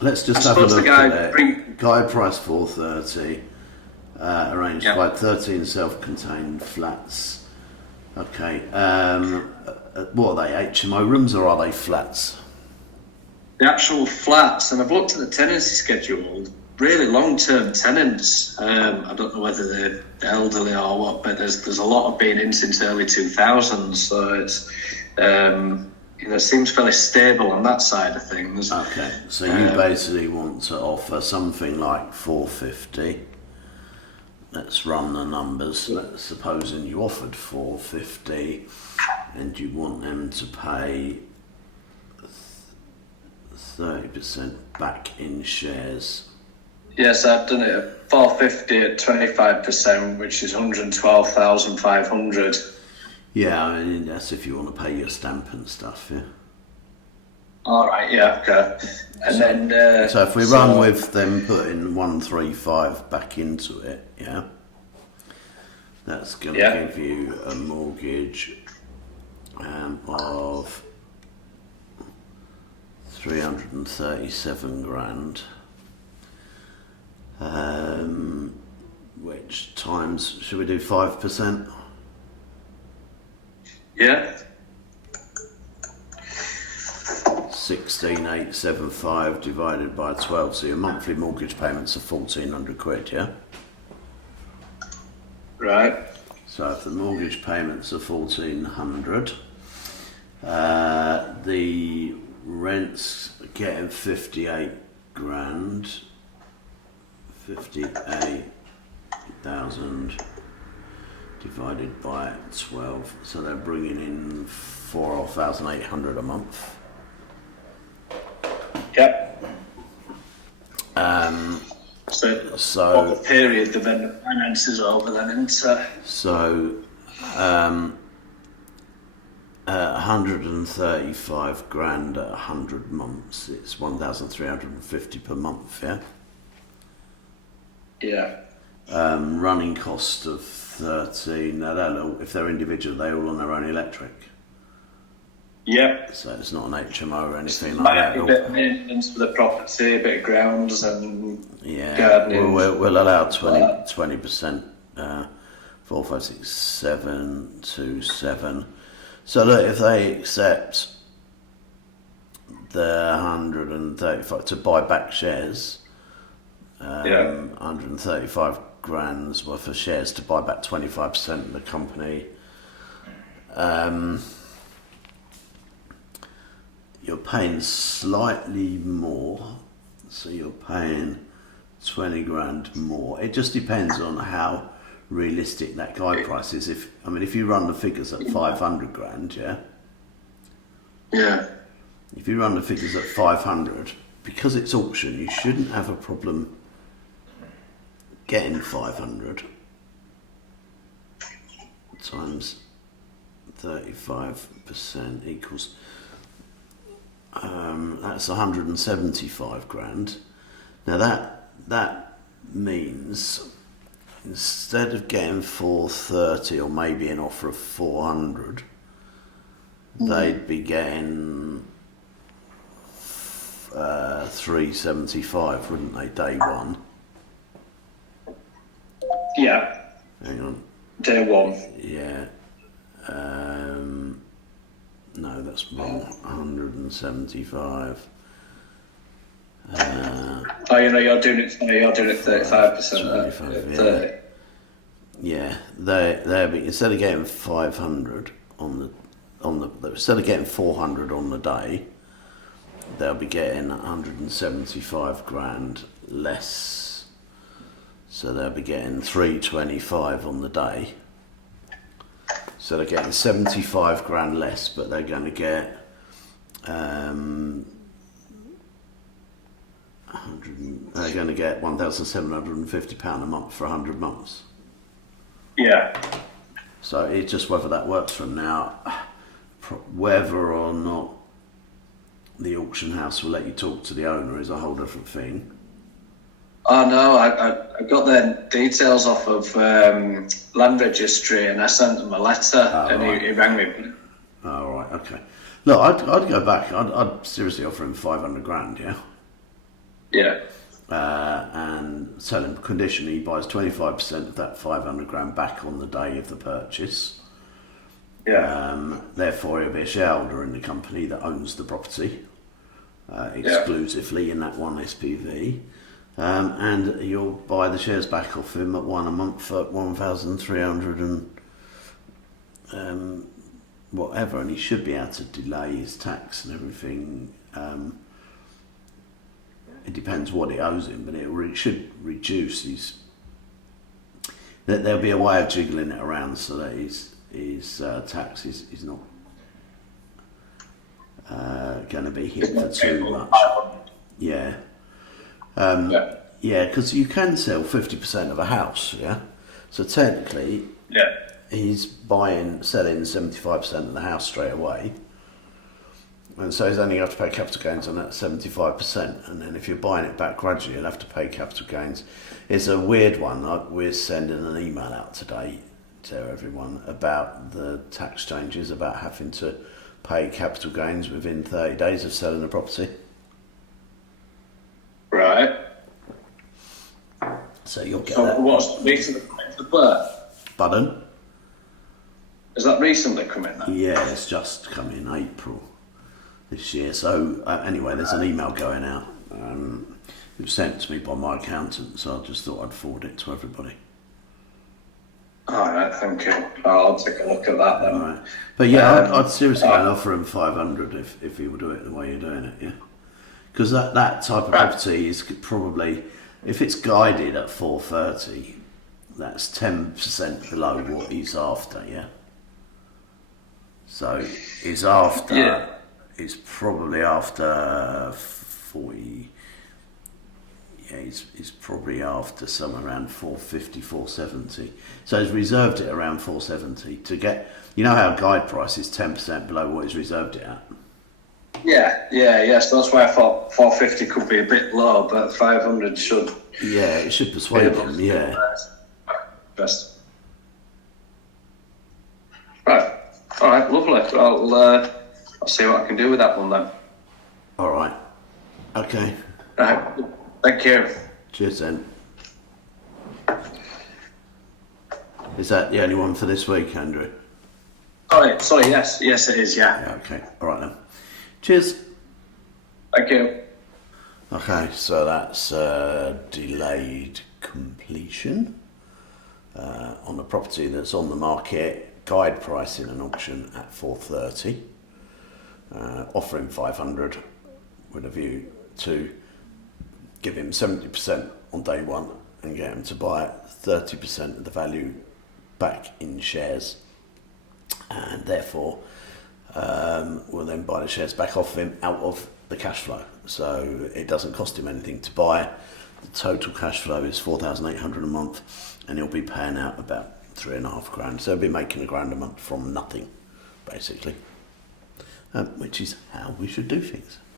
Let's just have a look at it. Guide price 430. Arranged by 13 self-contained flats. Okay. What are they? HMO rooms or are they flats? The actual flats, and I've looked at the tenancy schedule. Really long-term tenants. I don't know whether they're elderly or what, but there's a lot of been in since early 2000s. So it's it seems fairly stable on that side of things. Okay, so you basically want to offer something like 450. Let's run the numbers. Let's supposing you offered 450, and you want them to pay 30% back in shares. Yes, I've done it at 450 at 25%, which is 112,500. Yeah, I mean, that's if you want to pay your stamp and stuff, yeah. All right, yeah, okay. And so if we run with them putting 135 back into it, yeah, that's going to give you a mortgage of 337 grand. Which times, should we do 5%? Yeah. 16,875 divided by 12, so your monthly mortgage payments are 1,400 quid, yeah? Right. So if the mortgage payments are 1,400, the rent's getting 58 grand. 58,000 divided by 12, so they're bringing in 4,800 a month. Yep. So what the period the vendor finance is over then, isn't it? So 135 grand at 100 months, it's 1,350 per month, yeah? Yeah. Running cost of 13. Now, if they're individual, they're all on their own electric. Yep. So it's not an HMO or anything like that. A bit of maintenance for the property, a bit of grounds and gardening. We'll allow 20%. 4, 5, 6, 7, 2, 7. So look, if they accept the 135 to buy back shares. 135 grand's worth of shares to buy back 25% of the company. You're paying slightly more, so you're paying 20 grand more. It just depends on how realistic that guide price is. If you run the figures at 500 grand, yeah. Yeah. If you run the figures at 500, because it's auction, you shouldn't have a problem getting 500 times 35% equals that's 175 grand. Now that means instead of getting 430 or maybe an offer of 400, they'd be getting 375, wouldn't they, day one? Yeah. Hang on. Day one. Yeah. No, that's wrong. 175. You're doing it 35%. 25, yeah. They're instead of getting 500 instead of getting 400 on the day, they'll be getting 175 grand less. So they'll be getting 325 on the day. So they're getting 75 grand less, but they're going to get they're going to get £1,750 a month for 100 months. Yeah. So it's just whether that works from now, whether or not the auction house will let you talk to the owner is a whole different thing. Oh no, I got their details off of land registry and I sent them a letter and he rang me. Oh, right, okay. Look, I'd go back. I'd seriously offer him 500 grand, yeah? Yeah. And sell him conditionally. He buys 25% of that 500 grand back on the day of the purchase. Yeah. Therefore, he'll be a shareholder in the company that owns the property exclusively in that one SPV. And you'll buy the shares back off him at one a month at 1,300 and whatever, and he should be able to delay his tax and everything. It depends what it owes him, but it should reduce his. There'll be a way of jiggling it around so that his tax is not going to be hit for too much. Yeah. Yeah, because you can sell 50% of a house, yeah? So technically, he's selling 75% of the house straight away. And so he's only got to pay capital gains on that 75%. And then if you're buying it back gradually, you'll have to pay capital gains. It's a weird one. We're sending an email out today to everyone about the tax changes, about having to pay capital gains within 30 days of selling the property. Right. So you'll get So that. what's recently come into play? Pardon? Has that recently come in then? Yeah, it's just come in April this year. So anyway, there's an email going out. It was sent to me by my accountant, so I just thought I'd forward it to everybody. All right, thank you. I'll take a look at that then. All right. But yeah, I'd seriously offer him 500 if he would do it the way you're doing it, yeah. Because that type of property is probably, if it's guided at 430, that's 10% below what he's after, yeah. So he's after, he's probably after 40. Yeah, he's probably after somewhere around 450, 470. So he's reserved it around 470 to get. You know how guide price is 10% below what he's reserved it at. So that's why I thought 450 could be a bit low, but 500 should. Yeah, it should persuade him. Yeah. Best. Right. All right. Lovely. I'll see what I can do with that one then. All right. Okay. Right. Thank you. Cheers then. Is that the only one for this week, Andrew? Sorry. Yes, it is. Yeah. Okay. All right then. Cheers. Thank you. Okay, so that's delayed completion on a property that's on the market, guide price in an auction at 430, offering 500 with a view to give him 70% on day one and get him to buy 30% of the value back in shares, and therefore we'll then buy the shares back off him out of the cash flow. So it doesn't cost him anything to buy. The total cash flow is 4,800 a month, and he'll be paying out about 3.5 grand. So he'll be making £1 grand a month from nothing, basically, which is how we should do things.